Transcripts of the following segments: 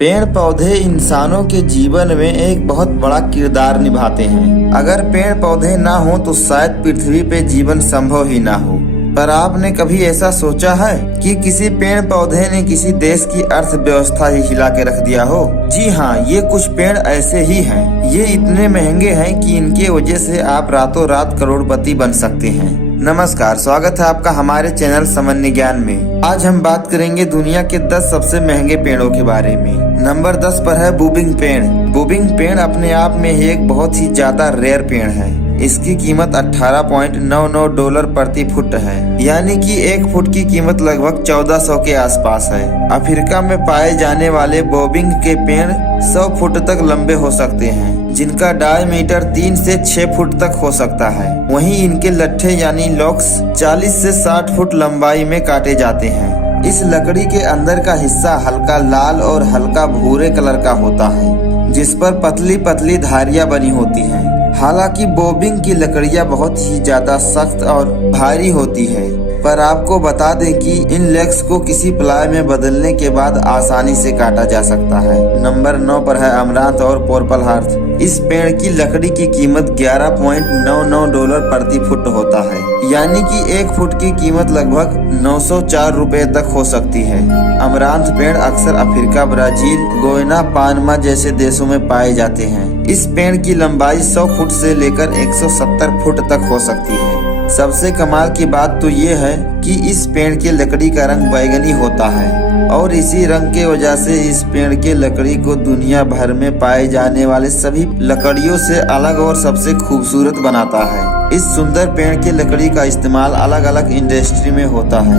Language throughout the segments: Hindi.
पेड़ पौधे इंसानों के जीवन में एक बहुत बड़ा किरदार निभाते हैं। अगर पेड़ पौधे ना हो तो शायद पृथ्वी पे जीवन संभव ही ना हो। पर आपने कभी ऐसा सोचा है कि किसी पेड़ पौधे ने किसी देश की अर्थव्यवस्था ही हिला के रख दिया हो? जी हाँ, ये कुछ पेड़ ऐसे ही हैं। ये इतने महंगे हैं कि इनके वजह से आप रातों रात करोड़पति बन सकते हैं। नमस्कार, स्वागत है आपका हमारे चैनल सामान्य ज्ञान में। आज हम बात करेंगे दुनिया के 10 सबसे महंगे पेड़ों के बारे में। नंबर 10 पर है बूबिंग पेड़। बूबिंग पेड़ अपने आप में एक बहुत ही ज्यादा रेयर पेड़ है। इसकी कीमत $18.99 प्रति फुट है, यानी कि 1 फुट की कीमत लगभग 1400 के आसपास है। अफ्रीका में पाए जाने वाले बूबिंग के पेड़ 100 फुट तक लंबे हो सकते हैं, जिनका डायमीटर 3 से 6 फुट तक हो सकता है। वहीं इनके लट्ठे यानी लॉक्स 40 से 60 फुट लंबाई में काटे जाते हैं। इस लकड़ी के अंदर का हिस्सा हल्का लाल और हल्का भूरे कलर का होता है, जिस पर पतली पतली धारियां बनी होती हैं। हालांकि बॉबिंग की लकड़ियां बहुत ही ज्यादा सख्त और भारी होती है, पर आपको बता दें कि इन लेग्स को किसी प्लाई में बदलने के बाद आसानी से काटा जा सकता है। नंबर 9 पर है अमरांथ और पर्पल हार्थ। इस पेड़ की लकड़ी की कीमत $11.99 प्रति फुट होता है, यानी कि 1 फुट की कीमत लगभग 904 रुपए तक हो सकती है। अमरांथ पेड़ अक्सर अफ्रीका, ब्राजील, गोयना, पानमा जैसे देशों में पाए जाते हैं। इस पेड़ की लंबाई 100 फुट से लेकर 170 फुट तक हो सकती है। सबसे कमाल की बात तो ये है कि इस पेड़ की लकड़ी का रंग बैंगनी होता है, और इसी रंग के वजह से इस पेड़ के लकड़ी को दुनिया भर में पाए जाने वाले सभी लकड़ियों से अलग और सबसे खूबसूरत बनाता है। इस सुंदर पेड़ की लकड़ी का इस्तेमाल अलग अलग इंडस्ट्री में होता है।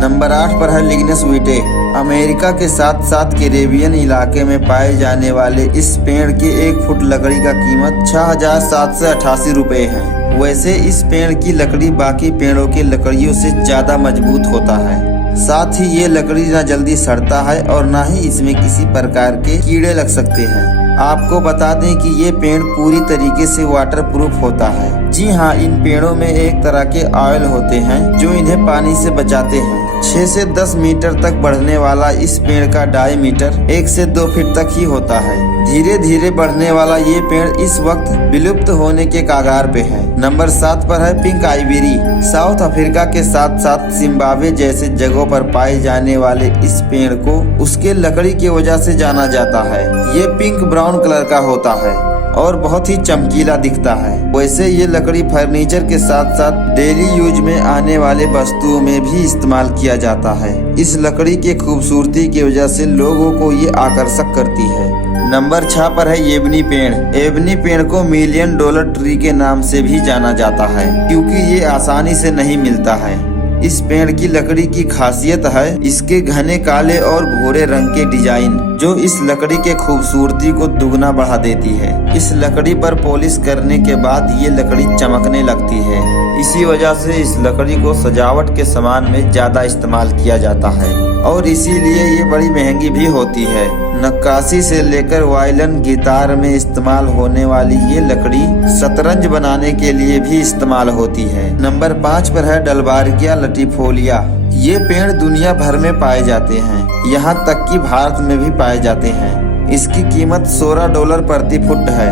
नंबर 8 पर है लिग्नस विटे। अमेरिका के साथ साथ कैरेबियन इलाके में पाए जाने वाले इस पेड़ के 1 फुट लकड़ी का कीमत 6788 रुपए है। वैसे इस पेड़ की लकड़ी बाकी पेड़ों के लकड़ियों से ज्यादा मजबूत होता है। साथ ही ये लकड़ी न जल्दी सड़ता है और न ही इसमें किसी प्रकार के कीड़े लग सकते हैं। आपको बता दें कि ये पेड़ पूरी तरीके से वाटर प्रूफ होता है। जी हाँ, इन पेड़ों में एक तरह के ऑयल होते हैं जो इन्हें पानी से बचाते हैं। 6 से 10 मीटर तक बढ़ने वाला इस पेड़ का डायमीटर 1 से 2 फीट तक ही होता है। धीरे धीरे बढ़ने वाला ये पेड़ इस वक्त विलुप्त होने के कगार पे है। नंबर 7 पर है पिंक आइवरी। साउथ अफ्रीका के साथ साथ जिम्बाब्वे जैसे जगहों पर पाए जाने वाले इस पेड़ को उसके लकड़ी की वजह से जाना जाता है। ये पिंक ब्राउन कलर का होता है और बहुत ही चमकीला दिखता है। वैसे ये लकड़ी फर्नीचर के साथ साथ डेली यूज में आने वाले वस्तुओं में भी इस्तेमाल किया जाता है। इस लकड़ी के खूबसूरती की वजह से लोगों को ये आकर्षक करती है। नंबर 6 पर है एबनी पेड़। एबनी पेड़ को $1,000,000 ट्री के नाम से भी जाना जाता है, क्योंकि ये आसानी से नहीं मिलता है। इस पेड़ की लकड़ी की खासियत है इसके घने काले और भूरे रंग के डिजाइन, जो इस लकड़ी के खूबसूरती को दुगना बढ़ा देती है। इस लकड़ी पर पॉलिश करने के बाद ये लकड़ी चमकने लगती है। इसी वजह से इस लकड़ी को सजावट के सामान में ज्यादा इस्तेमाल किया जाता है, और इसीलिए ये बड़ी महंगी भी होती है। नक्काशी से लेकर वायलिन, गिटार में इस्तेमाल होने वाली ये लकड़ी शतरंज बनाने के लिए भी इस्तेमाल होती है। नंबर 5 पर है डलबार्गिया लटीफोलिया। ये पेड़ दुनिया भर में पाए जाते हैं, यहाँ तक कि भारत में भी पाए जाते हैं। इसकी कीमत $16 प्रति फुट है,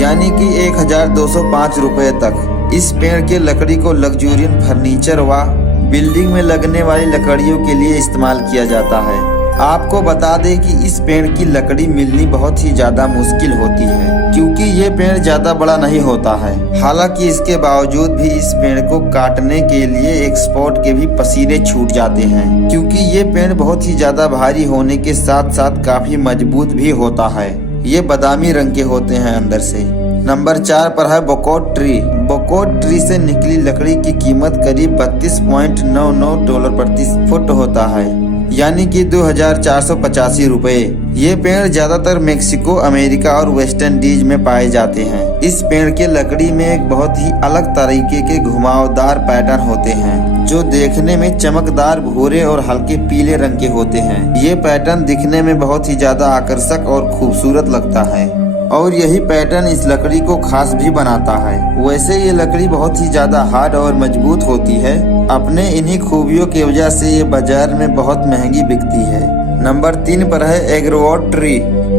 यानी कि 1205 रुपए तक। इस पेड़ के लकड़ी को लग्जूरियन फर्नीचर व बिल्डिंग में लगने वाली लकड़ियों के लिए इस्तेमाल किया जाता है। आपको बता दें कि इस पेड़ की लकड़ी मिलनी बहुत ही ज्यादा मुश्किल होती है, क्योंकि ये पेड़ ज्यादा बड़ा नहीं होता है। हालांकि इसके बावजूद भी इस पेड़ को काटने के लिए एक्सपर्ट के भी पसीने छूट जाते हैं, क्योंकि ये पेड़ बहुत ही ज्यादा भारी होने के साथ साथ काफी मजबूत भी होता है। ये बादामी रंग के होते हैं अंदर से। नंबर 4 पर है बकोट ट्री। बकोट ट्री से निकली लकड़ी की कीमत करीब $32.99 प्रति फुट होता है, यानी कि 2485 रुपए। ये पेड़ ज्यादातर मेक्सिको, अमेरिका और वेस्ट इंडीज में पाए जाते हैं। इस पेड़ के लकड़ी में एक बहुत ही अलग तरीके के घुमावदार पैटर्न होते हैं, जो देखने में चमकदार भूरे और हल्के पीले रंग के होते हैं। ये पैटर्न दिखने में बहुत ही ज्यादा आकर्षक और खूबसूरत लगता है, और यही पैटर्न इस लकड़ी को खास भी बनाता है। वैसे ये लकड़ी बहुत ही ज्यादा हार्ड और मजबूत होती है। अपने इन्हीं खूबियों की वजह से ये बाजार में बहुत महंगी बिकती है। नंबर 3 पर है एग्रोवोट ट्री।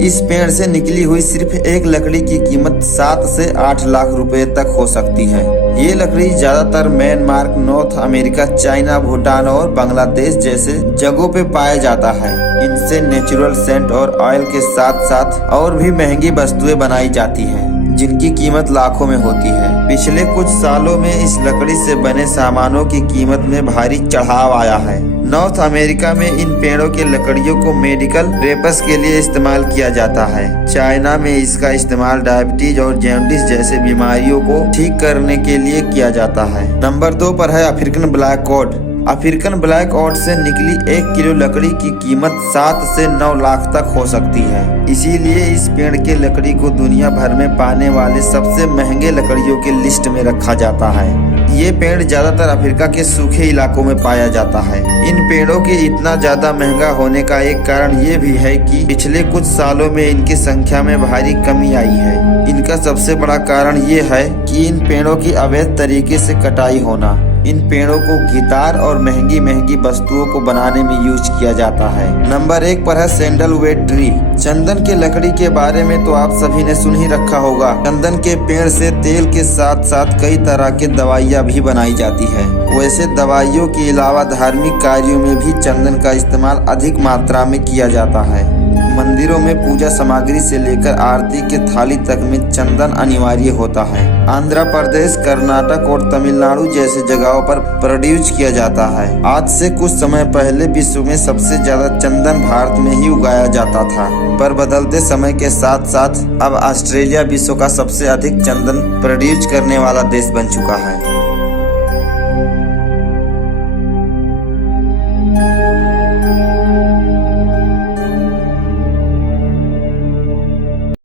इस पेड़ से निकली हुई सिर्फ एक लकड़ी की कीमत 7 से 8 लाख रुपए तक हो सकती है। ये लकड़ी ज्यादातर Myanmar, north America, China, Bhutan और बांग्लादेश जैसे जगहों पे पाया जाता है। इनसे नेचुरल सेंट और ऑयल के साथ साथ और भी महंगी वस्तुएं बनाई जाती हैं, जिनकी कीमत लाखों में होती है। पिछले कुछ सालों में इस लकड़ी से बने सामानों की कीमत में भारी चढ़ाव आया है। नॉर्थ अमेरिका में इन पेड़ों के लकड़ियों को मेडिकल पर्पस के लिए इस्तेमाल किया जाता है। चाइना में इसका इस्तेमाल डायबिटीज और जॉन्डिस जैसे बीमारियों को ठीक करने के लिए किया जाता है। नंबर 2 पर है African black would. African black would say निकली 1 किलो लकड़ी की कीमत 7 से 9 लाख तक हो सकती है। इसीलिए इस पेड़ के लकड़ी को दुनिया भर में पाने वाले सबसे महंगे लकड़ियों के लिस्ट में रखा जाता है। ये पेड़ ज्यादातर अफ्रीका के सूखे इलाकों में पाया जाता है। इन पेड़ों के इतना ज्यादा महंगा होने का एक कारण ये भी है कि पिछले कुछ सालों में इनकी संख्या में भारी कमी आई है। इनका सबसे बड़ा कारण ये है कि इन पेड़ों की अवैध तरीके से कटाई होना। इन पेड़ों को गिटार और महंगी महंगी वस्तुओं को बनाने में यूज किया जाता है। नंबर 1 पर है सैंडलवुड ट्री। चंदन के लकड़ी के बारे में तो आप सभी ने सुन ही रखा होगा। चंदन के पेड़ से तेल के साथ साथ कई तरह के दवाइयाँ भी बनाई जाती है। वैसे दवाइयों के अलावा धार्मिक कार्यों में भी चंदन का इस्तेमाल अधिक मात्रा में किया जाता है। मंदिरों में पूजा सामग्री से लेकर आरती के थाली तक में चंदन अनिवार्य होता है। आंध्र प्रदेश, कर्नाटक और तमिलनाडु जैसे जगहों पर प्रोड्यूस किया जाता है। आज से कुछ समय पहले विश्व में सबसे ज्यादा चंदन भारत में ही उगाया जाता था, पर बदलते समय के साथ साथ अब ऑस्ट्रेलिया विश्व का सबसे अधिक चंदन प्रोड्यूस करने वाला देश बन चुका है।